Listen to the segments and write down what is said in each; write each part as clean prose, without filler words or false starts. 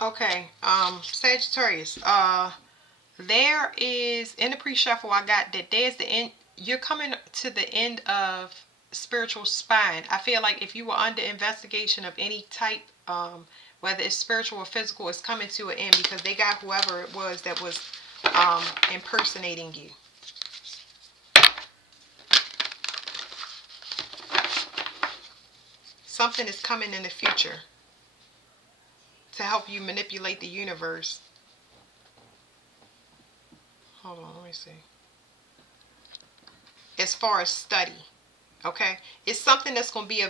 Okay. Sagittarius. There is in the pre-shuffle I got that there's the end. You're coming to the end of spiritual spine. I feel like if you were under investigation of any type, whether it's spiritual or physical, it's coming to an end because they got whoever it was that was impersonating you. Something is coming in the future to help you manipulate the universe. Hold on, let me see. As far as study, okay, it's something that's going to be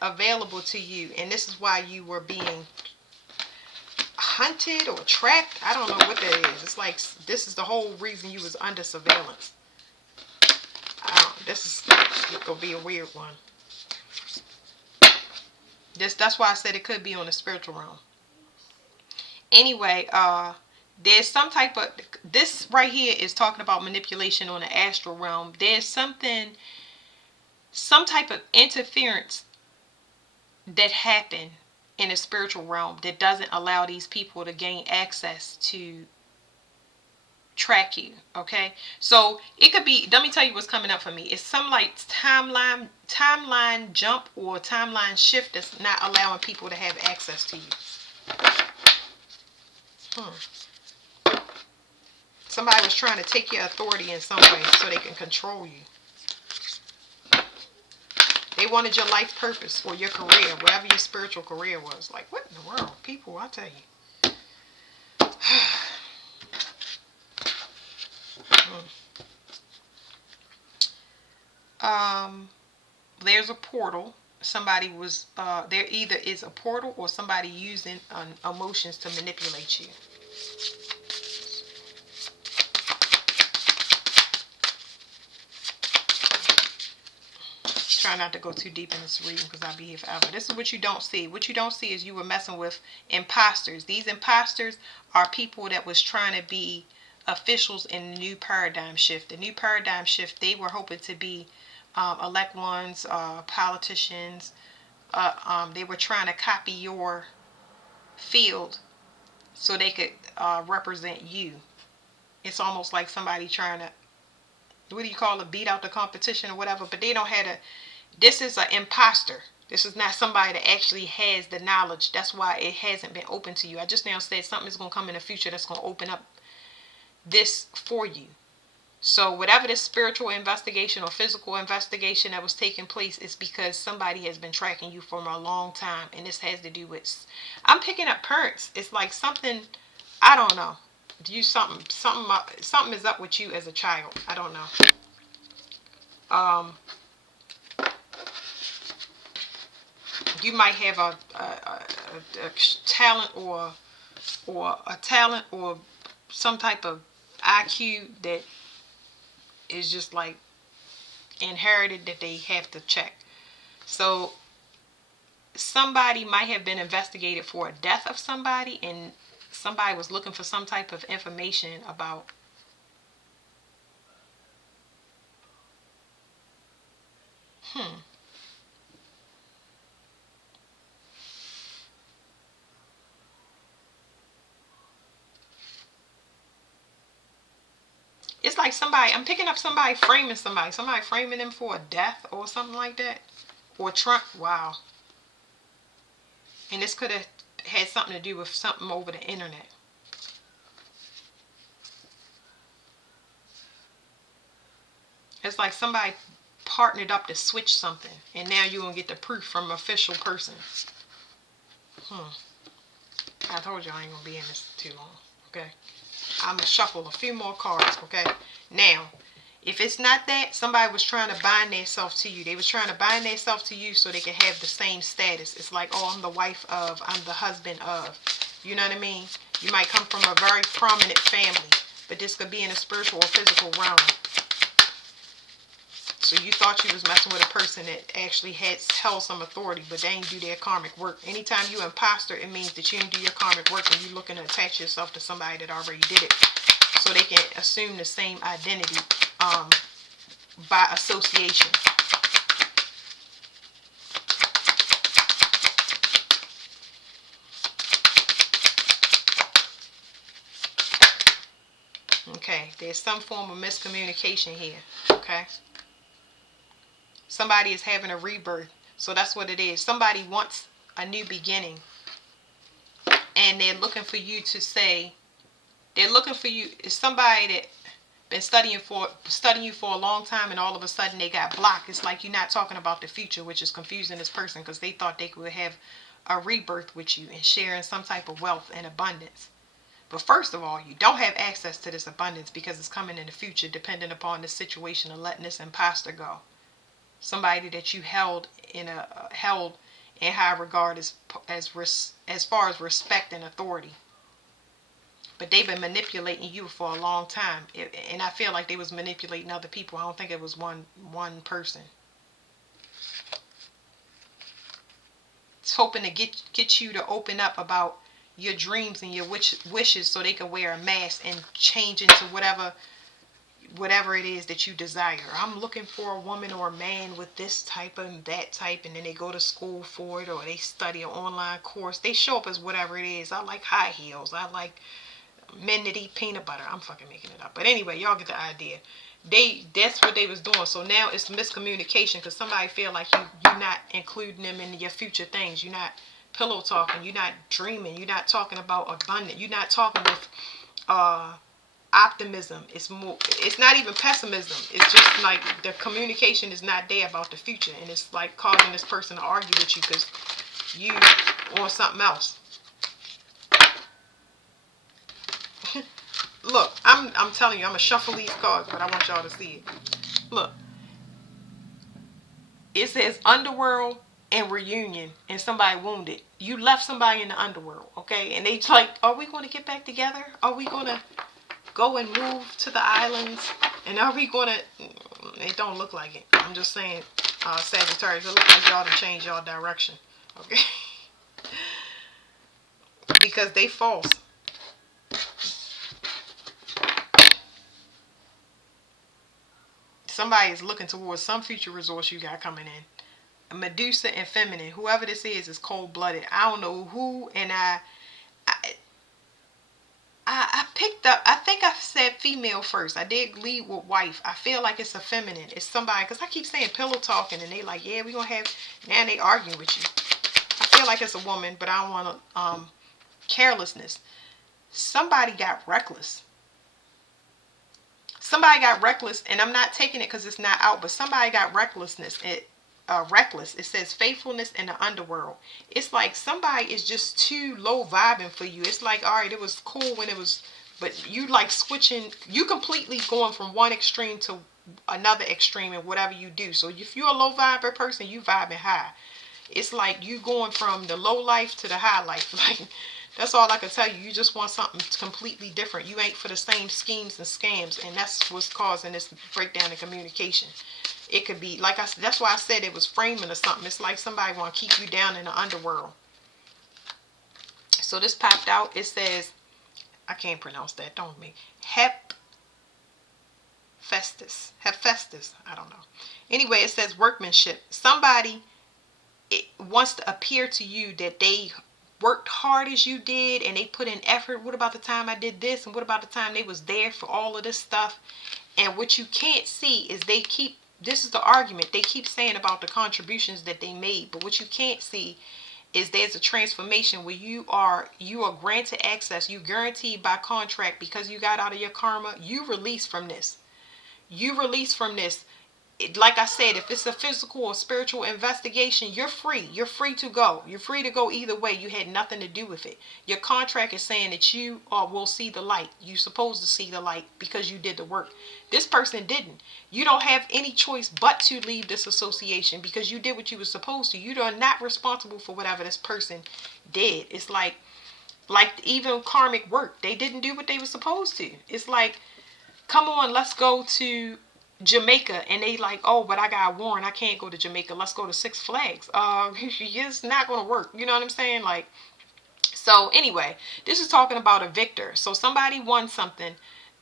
available to you, and this is why you were being hunted or tracked. I don't know what that is. It's like this is the whole reason you was under surveillance. This is gonna be a weird one. That's why I said it could be on the spiritual realm. Anyway, there's some type of this right here is talking about manipulation on the astral realm. There's some type of interference that happened in the spiritual realm that doesn't allow these people to gain access to track you. Okay, so it could be, let me tell you what's coming up for me. It's some like timeline jump or timeline shift that's not allowing people to have access to you. Somebody was trying to take your authority in some way so they can control you. They wanted your life purpose or your career, whatever your spiritual career was. Like, what in the world? People, I tell you. There's a portal. Somebody was, there either is a portal or somebody using emotions to manipulate you. Try not to go too deep in this reading because I'll be here forever. This is what you don't see. What you don't see is you were messing with imposters. These imposters are people that was trying to be officials in the new paradigm shift. The new paradigm shift, they were hoping to be elect ones, politicians. They were trying to copy your field so they could represent you. It's almost like somebody trying to, what do you call it, beat out the competition or whatever, but they don't have a, this is an imposter. This is not somebody that actually has the knowledge. That's why it hasn't been open to you. I just now said something is going to come in the future that's going to open up this for you. So whatever this spiritual investigation or physical investigation that was taking place is because somebody has been tracking you for a long time. And this has to do with, I'm picking up parents. It's like something, I don't know. Something is up with you as a child. I don't know. You might have a talent or a talent or some type of IQ that is just like inherited that they have to check. So somebody might have been investigated for a death of somebody, and somebody was looking for some type of information about it's like somebody, I'm picking up somebody framing them for a death or something like that. Or Trump, wow. And this could have had something to do with something over the internet. It's like somebody partnered up to switch something, and now you're going to get the proof from an official person. I told you I ain't going to be in this too long, okay? I'm going to shuffle a few more cards, okay? Now, if it's not that, somebody was trying to bind themselves to you. They was trying to bind themselves to you so they could have the same status. It's like, oh, I'm the wife of, I'm the husband of. You know what I mean? You might come from a very prominent family, but this could be in a spiritual or physical realm. So you thought you was messing with a person that actually had held some authority, but they ain't do their karmic work. Anytime you imposter, it means that you didn't do your karmic work and you looking to attach yourself to somebody that already did it, so they can assume the same identity by association. Okay, there's some form of miscommunication here. Okay, somebody is having a rebirth, so that's what it is. Somebody wants a new beginning, and they're looking for you to say. They're looking for you. It's somebody that been studying you for a long time, and all of a sudden they got blocked. It's like you're not talking about the future, which is confusing this person because they thought they could have a rebirth with you and sharing some type of wealth and abundance. But first of all, you don't have access to this abundance because it's coming in the future, depending upon the situation of letting this imposter go. Somebody that you held in high regard as far as respect and authority. But they've been manipulating you for a long time, and I feel like they was manipulating other people. I don't think it was one person. It's hoping to get you to open up about your dreams and your wishes, so they can wear a mask and change into whatever it is that you desire. I'm looking for a woman or a man with this type and that type, and then they go to school for it, or they study an online course. They show up as whatever it is. I like high heels. I like men that eat peanut butter. I'm fucking making it up. But anyway, y'all get the idea. That's what they was doing. So now it's miscommunication because somebody feel like you're not including them in your future things. You're not pillow talking. You're not dreaming. You're not talking about abundance. You're not talking with optimism. It's more. It's not even pessimism. It's just like the communication is not there about the future, and it's like causing this person to argue with you because you want something else. Look, I'm telling you, I'm gonna shuffle these cards, but I want y'all to see it. Look, it says underworld and reunion, and somebody wounded. You left somebody in the underworld, okay? And they like, are we going to get back together? Are we going to go and move to the islands? And are we going to? It don't look like it. I'm just saying, Sagittarius, it looks like y'all done changed y'all direction, okay? Because they false. Somebody is looking towards some future resource you got coming in. Medusa and feminine. Whoever this is cold-blooded. I don't know who, and I picked up, I think I said female first. I did lead with wife. I feel like it's a feminine. It's somebody, because I keep saying pillow talking, and they like, yeah, we going to have, now they arguing with you. I feel like it's a woman, but I don't want to, carelessness. Somebody got reckless. Somebody got reckless, and I'm not taking it because it's not out, but somebody got recklessness. Reckless. It says faithfulness in the underworld. It's like somebody is just too low vibing for you. It's like, all right, it was cool when it was, but you like switching, you completely going from one extreme to another extreme in whatever you do. So if you're a low viber person, you vibing high. It's like you going from the low life to the high life. Like, that's all I can tell you. You just want something completely different. You ain't for the same schemes and scams, and that's what's causing this breakdown in communication. It could be, like I said, that's why I said it was framing or something. It's like somebody want to keep you down in the underworld. So this popped out. It says, I can't pronounce that, don't me. Hephaestus. I don't know. Anyway, it says workmanship. Somebody wants to appear to you that they worked hard as you did and they put in effort. What about the time I did this? And what about the time they was there for all of this stuff? And what you can't see is this is the argument. They keep saying about the contributions that they made, but what you can't see is there's a transformation where you are granted access. You guaranteed by contract because you got out of your karma. You release from this. You release from this. Like I said, if it's a physical or spiritual investigation, you're free. You're free to go. You're free to go either way. You had nothing to do with it. Your contract is saying that you will see the light. You're supposed to see the light because you did the work. This person didn't. You don't have any choice but to leave this association because you did what you were supposed to. You are not responsible for whatever this person did. It's like even karmic work. They didn't do what they were supposed to. It's like, come on, let's go to Jamaica, and they like, oh, but I got warned, I can't go to Jamaica. Let's go to Six Flags. It's not gonna work. You know what I'm saying? Like, so anyway, this is talking about a victor. So somebody won something,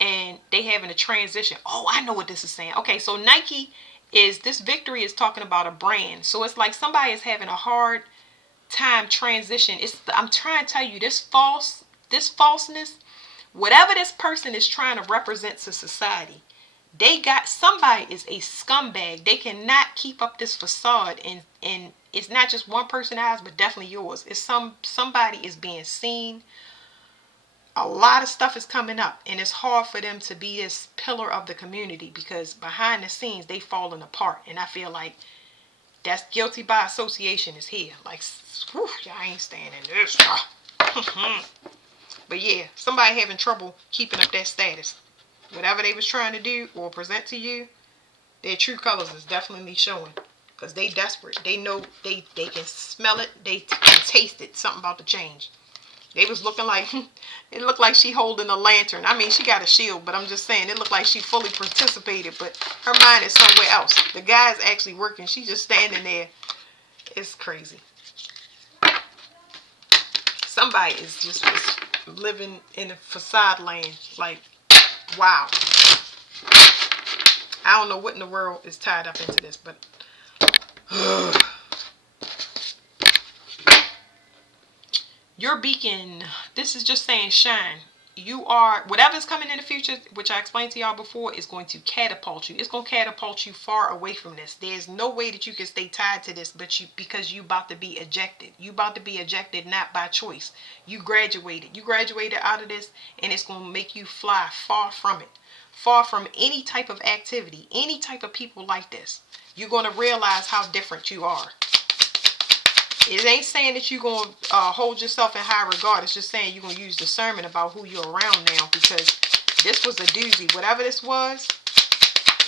and they having a transition. Oh, I know what this is saying. Okay, so Nike is this victory is talking about a brand. So it's like somebody is having a hard time transition. I'm trying to tell you this falseness. Whatever this person is trying to represent to society, somebody is a scumbag. They cannot keep up this facade, and it's not just one person's eyes, but definitely yours. It's somebody is being seen. A lot of stuff is coming up, and it's hard for them to be this pillar of the community because behind the scenes they falling apart. And I feel like that's guilty by association is here. Like, whew, I ain't standing this. But yeah, somebody having trouble keeping up that status. Whatever they was trying to do or present to you, their true colors is definitely showing. Because they desperate. They know they can smell it. They can taste it. Something about to change. They was looking like, it looked like she holding a lantern. I mean, she got a shield, but I'm just saying, it looked like she fully participated, but her mind is somewhere else. The guy's actually working. She's just standing there. It's crazy. Somebody is just living in a facade land. Like, wow. I don't know what in the world is tied up into this, but your beacon, this is just saying shine. You are, whatever's coming in the future, which I explained to y'all before, is going to catapult you. It's going to catapult you far away from this. There's no way that you can stay tied to this, because you about to be ejected. You about to be ejected not by choice. You graduated. You graduated out of this, and it's going to make you fly far from it. Far from any type of activity, any type of people like this. You're going to realize how different you are. It ain't saying that you're going to hold yourself in high regard. It's just saying you're going to use discernment about who you're around now, because this was a doozy. Whatever this was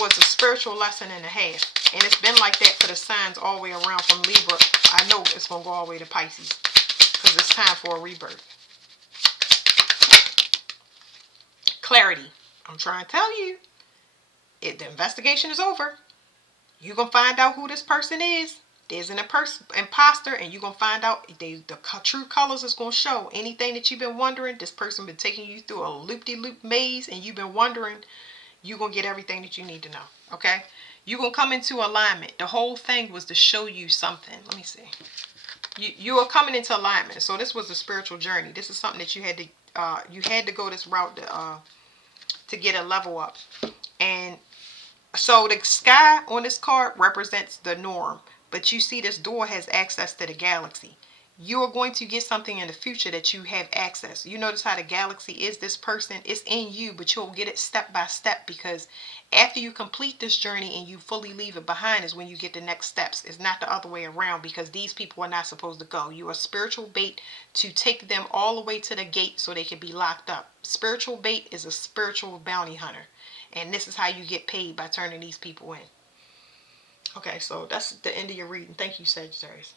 a spiritual lesson and a half. And it's been like that for the signs all the way around from Libra. I know it's going to go all the way to Pisces, because it's time for a rebirth. Clarity. I'm trying to tell you, the investigation is over. You're going to find out who this person is. There's an imposter, and you're going to find out the true colors is going to show. Anything that you've been wondering, this person been taking you through a loop-de-loop maze, and you've been wondering, you're going to get everything that you need to know, okay? You're going to come into alignment. The whole thing was to show you something. Let me see. You are coming into alignment. So this was a spiritual journey. This is something that you had to go this route to get a level up. And so the sky on this card represents the norm. But you see, this door has access to the galaxy. You're going to get something in the future that you have access. You notice how the galaxy is this person. It's in you, but you'll get it step by step, because after you complete this journey and you fully leave it behind is when you get the next steps. It's not the other way around, because these people are not supposed to go. You are spiritual bait to take them all the way to the gate so they can be locked up. Spiritual bait is a spiritual bounty hunter. And this is how you get paid, by turning these people in. Okay, so that's the end of your reading. Thank you, Sagittarius.